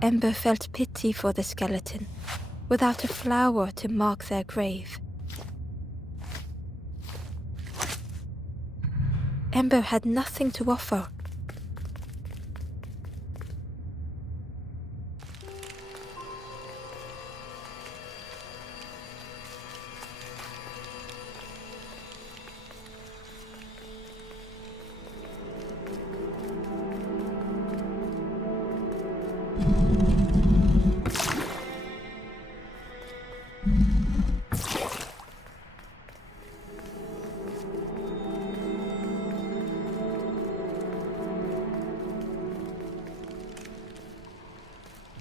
Ember felt pity for the skeleton, without a flower to mark their grave. Ember had nothing to offer.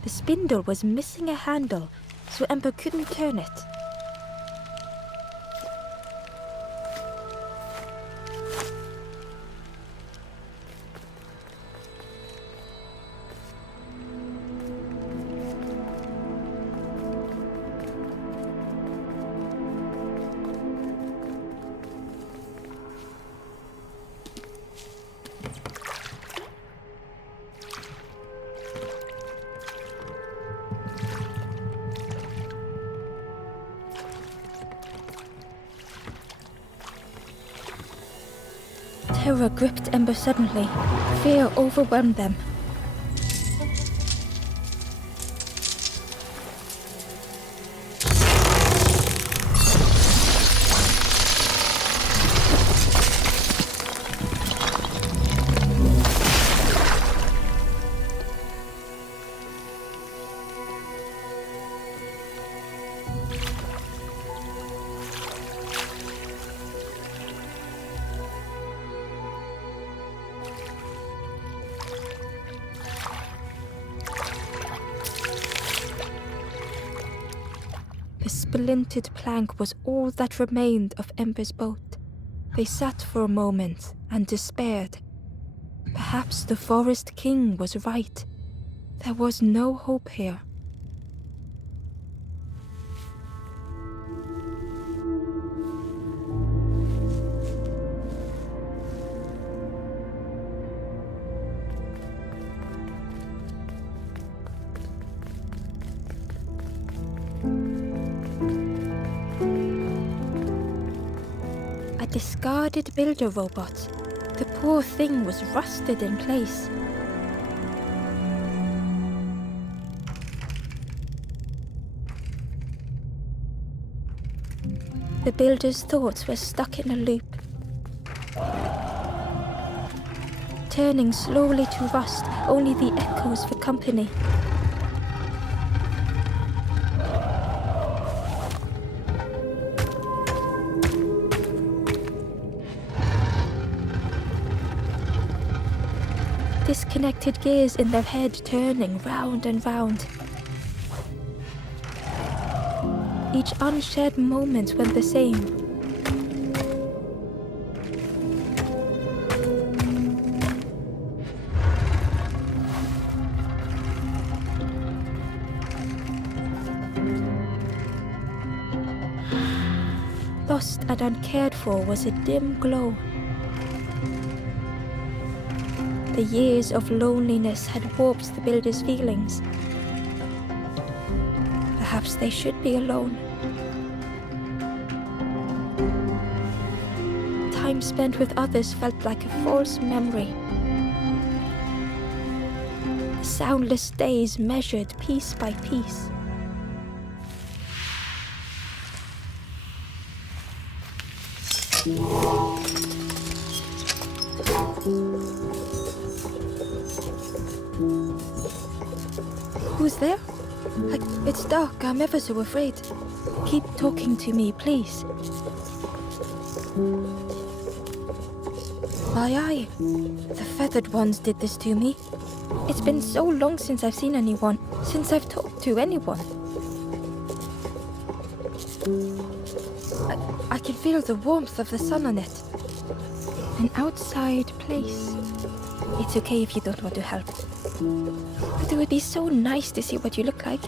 The spindle was missing a handle, so Ember couldn't turn it. Terror gripped Ember suddenly. Fear overwhelmed them. The splintered plank was all that remained of Ember's boat. They sat for a moment and despaired. Perhaps the Forest King was right. There was no hope here. Discarded builder robot. The poor thing was rusted in place. The builder's thoughts were stuck in a loop, turning slowly to rust, only the echoes for company. Disconnected gears in their head turning round and round. Each unshared moment went the same. Lost and uncared for was a dim glow. The years of loneliness had warped the builder's feelings. Perhaps they should be alone. Time spent with others felt like a false memory. The soundless days measured piece by piece. Who's there? It's dark, I'm ever so afraid. Keep talking to me, please. My eye. The feathered ones did this to me. It's been so long since I've seen anyone, since I've talked to anyone. I can feel the warmth of the sun on it. An outside place. It's okay if you don't want to help. But it would be so nice to see what you look like.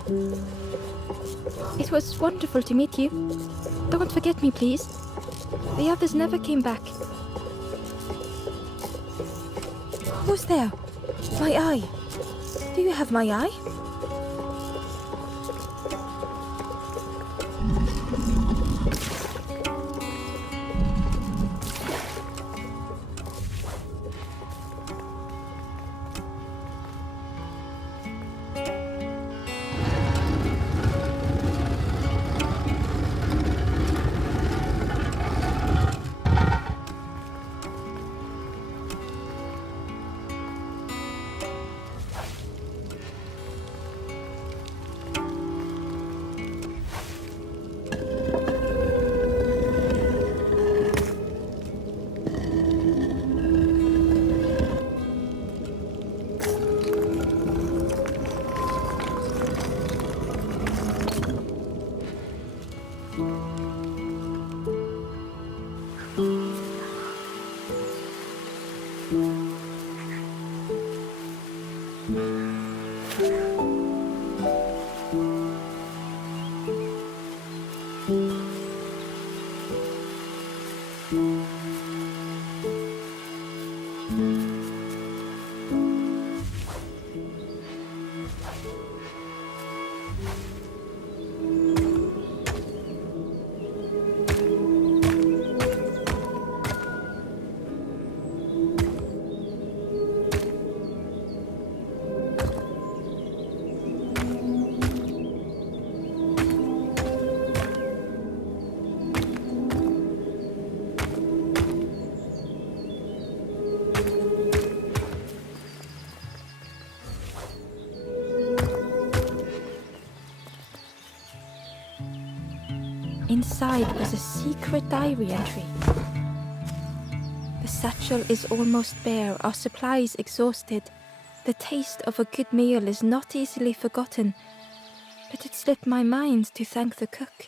It was wonderful to meet you. Don't forget me, please. The others never came back. Who's there? My eye. Do you have my eye? inside was a secret diary entry. The satchel is almost bare, our supplies exhausted. The taste of a good meal is not easily forgotten, but it slipped my mind to thank the cook.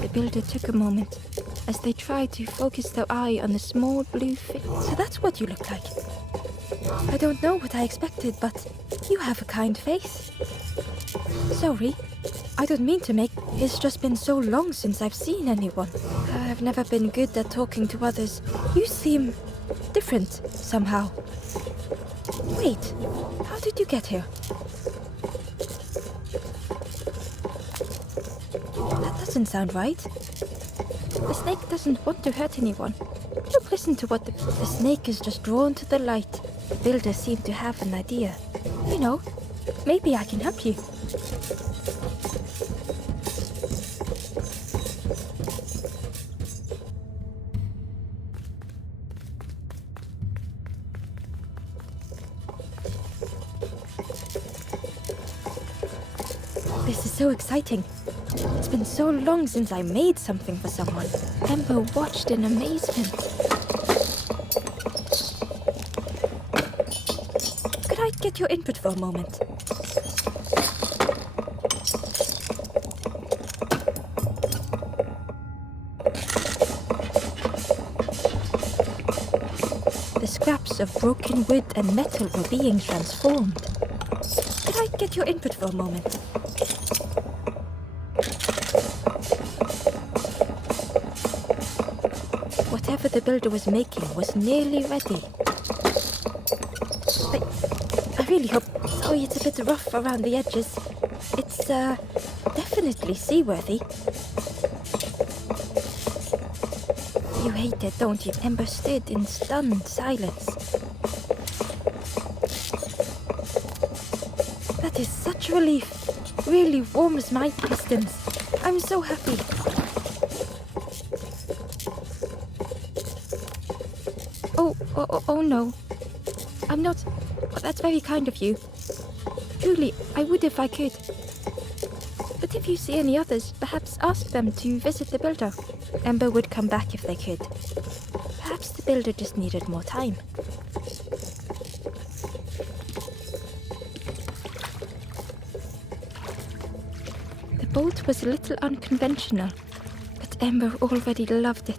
The builder took a moment as they tried to focus their eye on the small blue fish. So that's what you look like. I don't know what I expected, but you have a kind face. Sorry, I don't mean to make... It's just been so long since I've seen anyone. I've never been good at talking to others. You seem different somehow. Wait, how did you get here? That doesn't sound right. The snake doesn't want to hurt anyone. Look, listen to what the snake is just drawn to the light. The builder seemed to have an idea. You know, maybe I can help you. This is so exciting. It's been so long since I made something for someone. Ember watched in amazement. Could I get your input for a moment? The scraps of broken wood and metal were being transformed. Could I get your input for a moment? Whatever the builder was making was nearly ready. I really hope... Sorry, it's a bit rough around the edges. It's, definitely seaworthy. You hate it, don't you? Ember stood in stunned silence. That is such relief. Really warms my pistons. I'm so happy. Oh no. I'm not... That's very kind of you. Truly, I would if I could. But if you see any others, perhaps ask them to visit the builder. Ember would come back if they could. Perhaps the builder just needed more time. The bolt was a little unconventional, but Ember already loved it.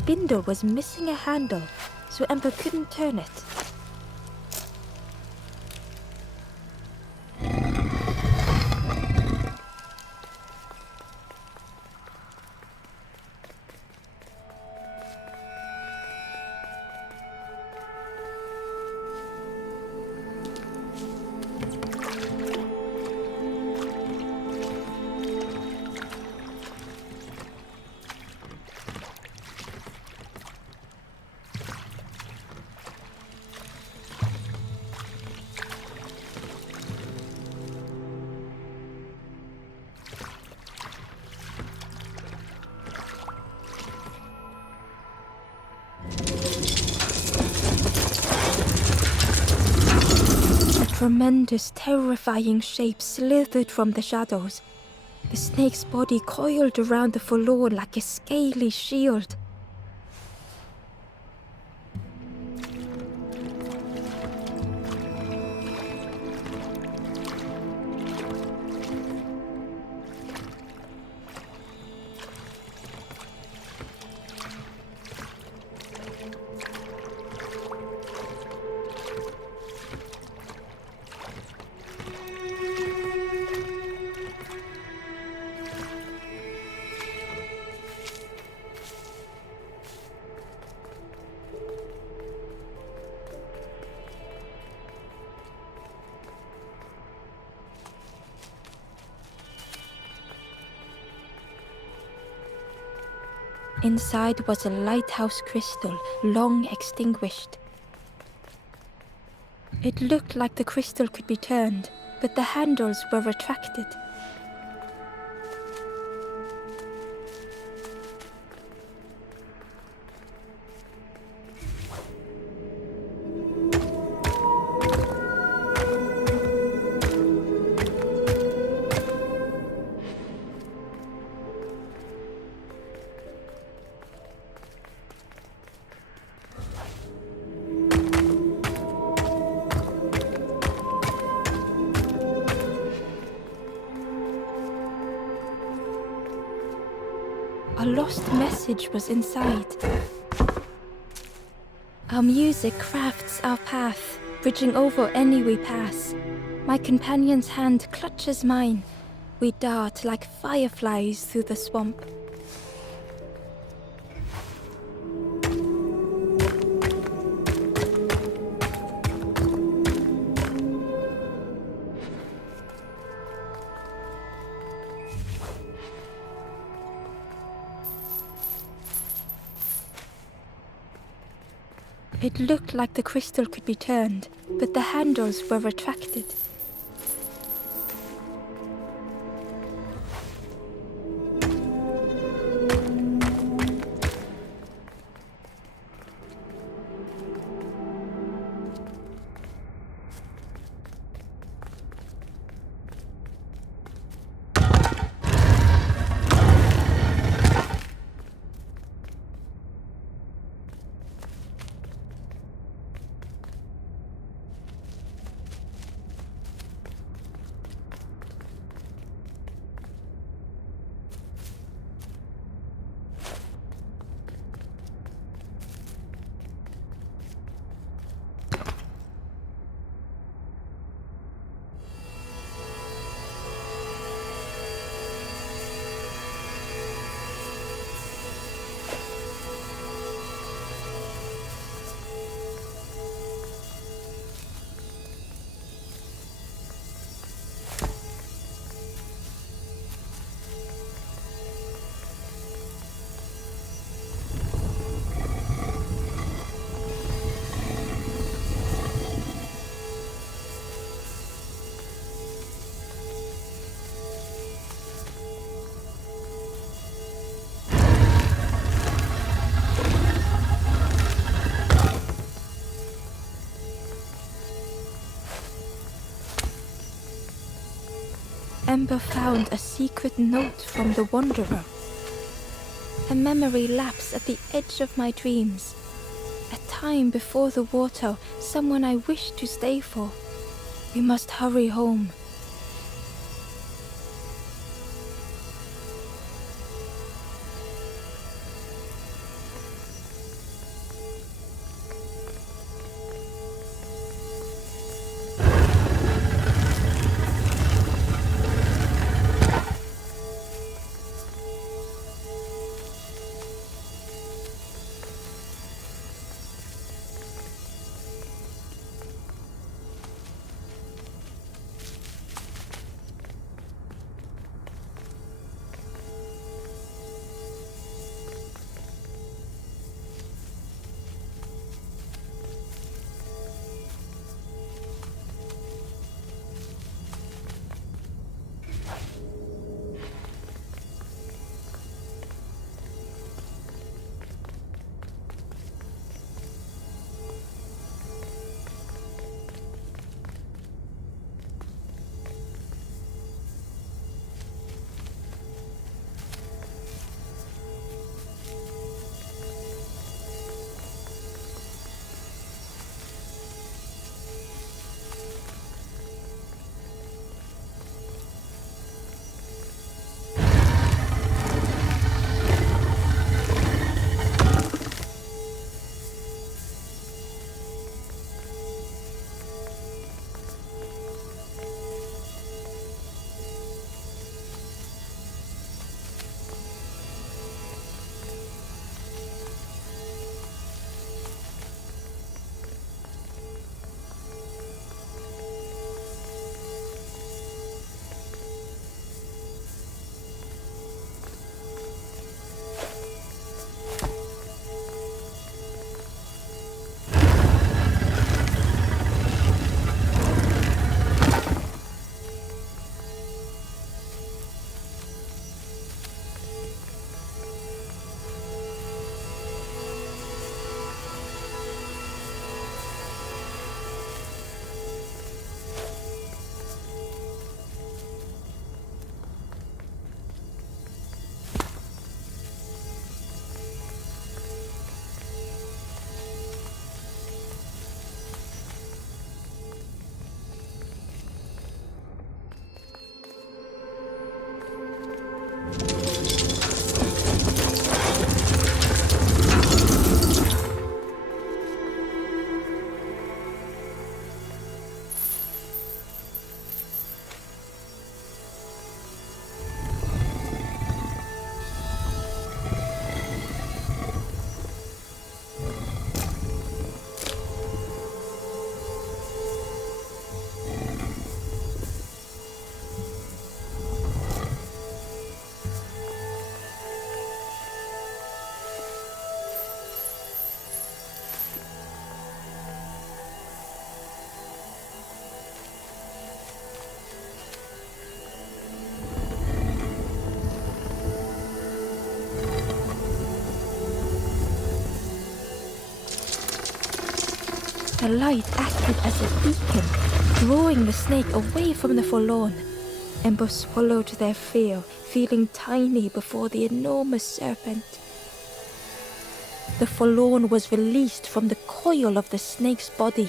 spindle was missing a handle, so Ember couldn't turn it. Tremendous, terrifying shape slithered from the shadows. The snake's body coiled around the forlorn like a scaly shield. Inside was a lighthouse crystal, long extinguished. It looked like the crystal could be turned, but the handles were retracted. A lost message was inside. Our music crafts our path, bridging over any we pass. My companion's hand clutches mine. We dart like fireflies through the swamp. It looked like the crystal could be turned, but the handles were retracted. Ember found a secret note from the Wanderer. A memory lapse at the edge of my dreams. A time before the water, someone I wished to stay for. We must hurry home. The light acted as a beacon, drawing the snake away from the forlorn. Ember swallowed their fear, feeling tiny before the enormous serpent. The forlorn was released from the coil of the snake's body.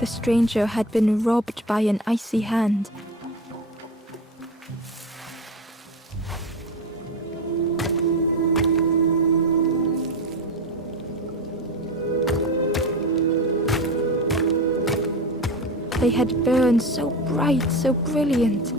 The stranger had been robbed by an icy hand. They had burned so bright, so brilliant.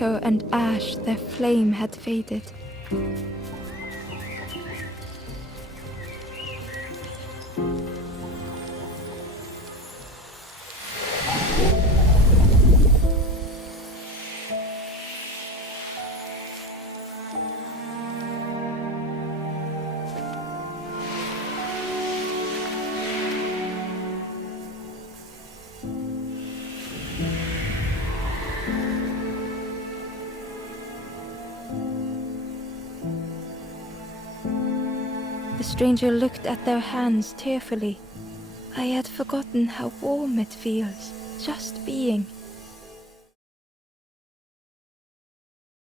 flicker and ash, their flame had faded. The stranger looked at their hands tearfully. I had forgotten how warm it feels, just being.